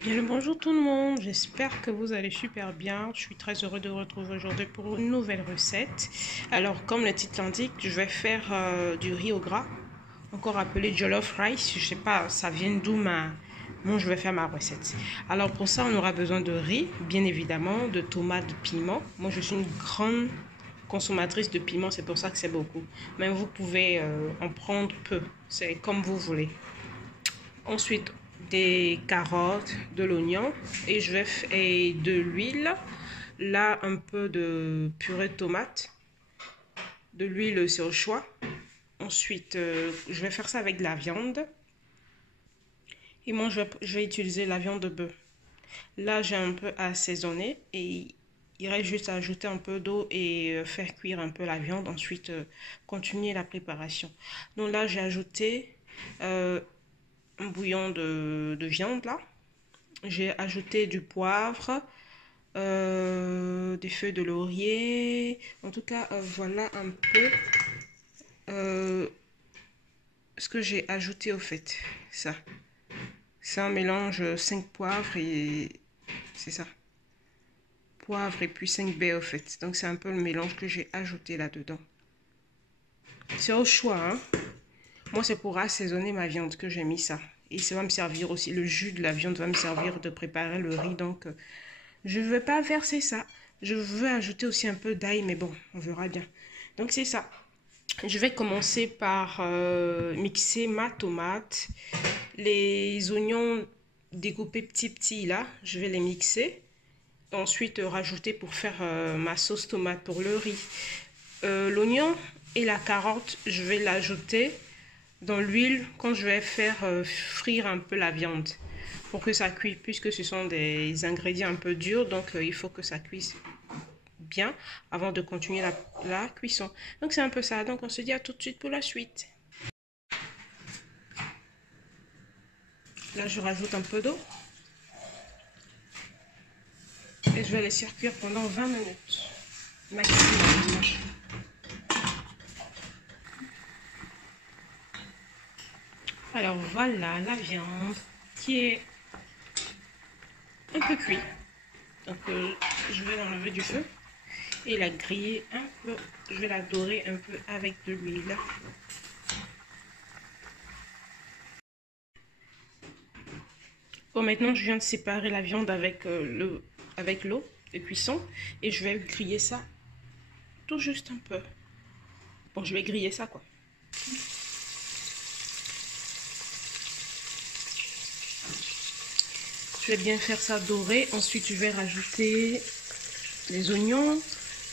Bien le bonjour tout le monde, j'espère que vous allez super bien. Je suis très heureux de vous retrouver aujourd'hui pour une nouvelle recette. Alors comme le titre l'indique, je vais faire du riz au gras, encore appelé jollof rice. Je sais pas, ça vient d'où Bon, je vais faire ma recette. Alors pour ça, on aura besoin de riz, bien évidemment, de tomates, de piment. Moi, je suis une grande consommatrice de piment, c'est pour ça que c'est beaucoup. Mais vous pouvez en prendre peu, c'est comme vous voulez. Ensuite, des carottes, de l'oignon et de l'huile. Là, un peu de purée de tomate. De l'huile, c'est au choix. Ensuite, je vais faire ça avec de la viande. Et moi, je vais utiliser la viande de bœuf. Là, j'ai un peu assaisonné et il reste juste à ajouter un peu d'eau et faire cuire un peu la viande. Ensuite, continuer la préparation. Donc là, j'ai ajouté un bouillon de viande là. J'ai ajouté du poivre, des feuilles de laurier. En tout cas, voilà un peu ce que j'ai ajouté au fait. Ça. C'est un mélange 5 poivres et c'est ça. Poivre et puis 5 baies au fait. Donc c'est un peu le mélange que j'ai ajouté là-dedans. C'est au choix, hein. Moi, c'est pour assaisonner ma viande que j'ai mis ça. Et ça va me servir aussi, le jus de la viande va me servir de préparer le riz. Donc, je ne vais pas verser ça. Je veux ajouter aussi un peu d'ail, mais bon, on verra bien. Donc, c'est ça. Je vais commencer par mixer ma tomate. Les oignons découpés petits là, je vais les mixer. Ensuite, rajouter pour faire ma sauce tomate pour le riz. L'oignon et la carotte, je vais l'ajouter dans l'huile quand je vais faire frire un peu la viande pour que ça cuise, puisque ce sont des ingrédients un peu durs, donc il faut que ça cuise bien avant de continuer la cuisson. Donc c'est un peu ça, donc on se dit à tout de suite pour la suite. Là je rajoute un peu d'eau et je vais laisser cuire pendant 20 minutes maximum. Alors voilà la viande qui est un peu cuite. Donc je vais l'enlever du feu et la griller un peu. Je vais la dorer un peu avec de l'huile. Bon, maintenant je viens de séparer la viande avec l'eau de cuisson et je vais griller ça tout juste un peu. Bon, je vais griller ça quoi. Je vais bien faire ça doré. Ensuite, je vais rajouter les oignons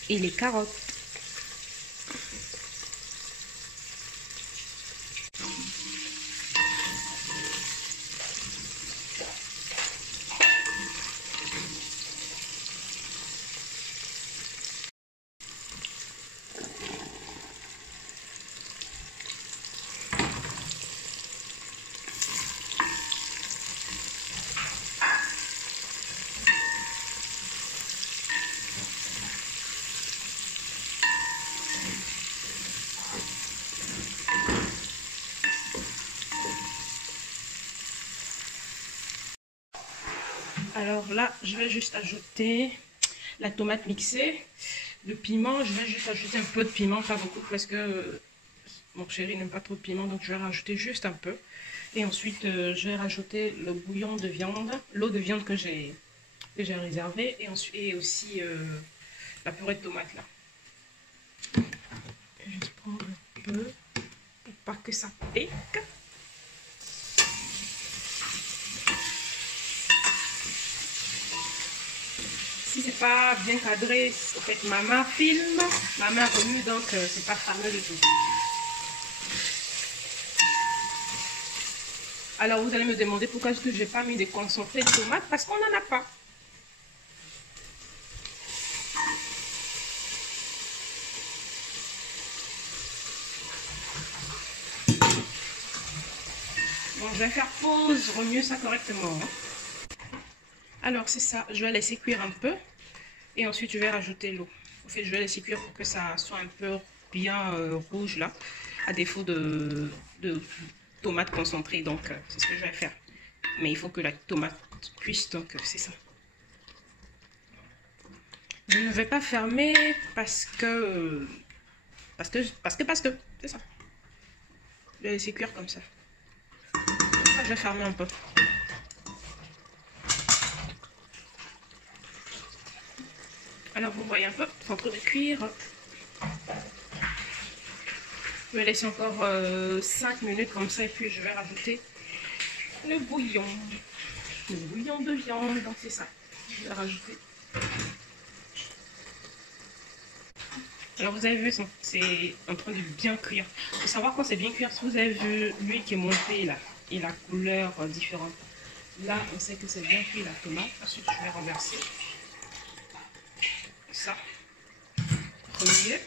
et les carottes. Alors là, je vais juste ajouter la tomate mixée, le piment. Je vais juste ajouter un peu de piment, pas beaucoup, parce que mon chéri n'aime pas trop de piment, donc je vais rajouter juste un peu. Et ensuite, je vais rajouter le bouillon de viande, l'eau de viande que j'ai réservée, et aussi la purée de tomate là. Je vais juste prendre un peu pour pas que ça pique. Si c'est pas bien cadré, en fait maman filme, maman remue, donc c'est pas fameux du tout. Alors vous allez me demander pourquoi est-ce que j'ai pas mis de concentré de tomate, parce qu'on n'en a pas. Bon, je vais faire pause, remuer ça correctement. Alors c'est ça, je vais laisser cuire un peu et ensuite je vais rajouter l'eau. En fait, je vais laisser cuire pour que ça soit un peu bien rouge là, à défaut de tomate concentrée. Donc c'est ce que je vais faire. Mais il faut que la tomate cuisse, donc c'est ça. Je ne vais pas fermer parce que c'est ça. Je vais laisser cuire comme ça. Je vais fermer un peu. Alors vous voyez un peu, c'est en train de cuire. Je vais laisser encore 5 minutes comme ça et puis je vais rajouter le bouillon. Le bouillon de viande, donc c'est ça. Je vais rajouter. Alors vous avez vu, c'est en train de bien cuire. Il faut savoir quand c'est bien cuire, si vous avez vu l'huile qui est montée là et la couleur différente. Là, on sait que c'est bien cuit la tomate. Ensuite, je vais renverser ça. Remuer.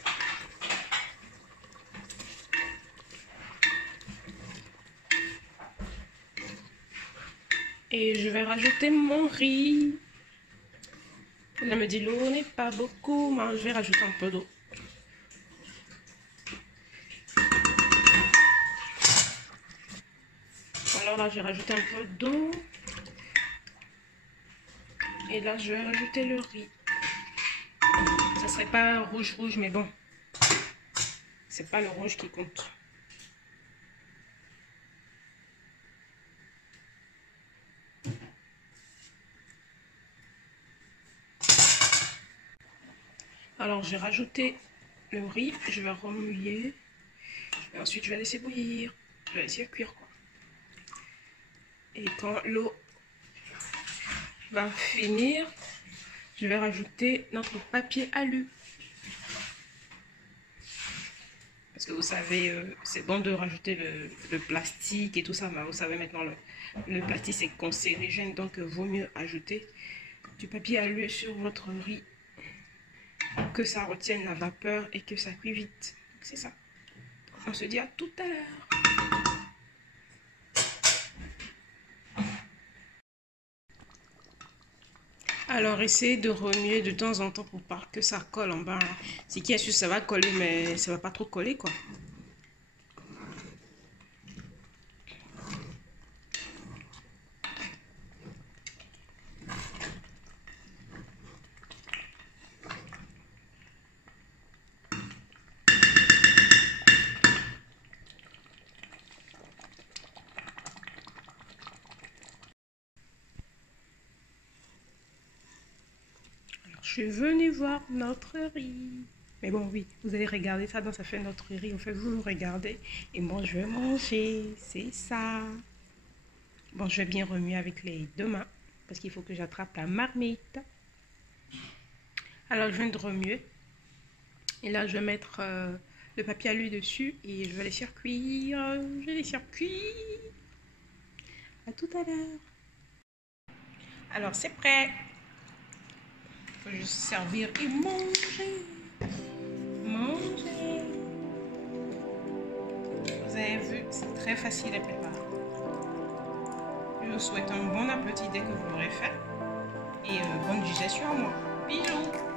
Et je vais rajouter mon riz. Elle me dit l'eau n'est pas beaucoup, mais je vais rajouter un peu d'eau. Alors là, j'ai rajouté un peu d'eau. Et là, je vais rajouter le riz. Ça serait pas rouge, mais bon. C'est pas le rouge qui compte. Alors, j'ai rajouté le riz. Je vais remuer. Et ensuite, je vais laisser bouillir. Je vais laisser cuire, quoi. Et quand l'eau va finir, je vais rajouter notre papier alu. Parce que vous savez, c'est bon de rajouter le plastique et tout ça, mais vous savez maintenant, le plastique c'est cancérigène, donc vaut mieux ajouter du papier alu sur votre riz, que ça retienne la vapeur et que ça cuit vite. C'est ça. On se dit à tout à l'heure. Alors, essayez de remuer de temps en temps pour pas que ça colle en bas. C'est qui est sûr ça va coller, mais ça va pas trop coller, quoi. Je suis venue voir notre riz. Mais bon, oui, vous allez regarder ça, donc ça fait notre riz. En fait, vous regardez et moi, je vais manger. C'est ça. Bon, je vais bien remuer avec les deux mains parce qu'il faut que j'attrape la marmite. Alors, je viens de remuer. Et là, je vais mettre le papier alu dessus et je vais les faire cuire. Je vais les faire cuire. À tout à l'heure. Alors, c'est prêt. Il faut juste servir et manger. Manger. Vous avez vu, c'est très facile à préparer. Je vous souhaite un bon appétit dès que vous l'aurez fait. Et bonne digestion à moi. Bisous.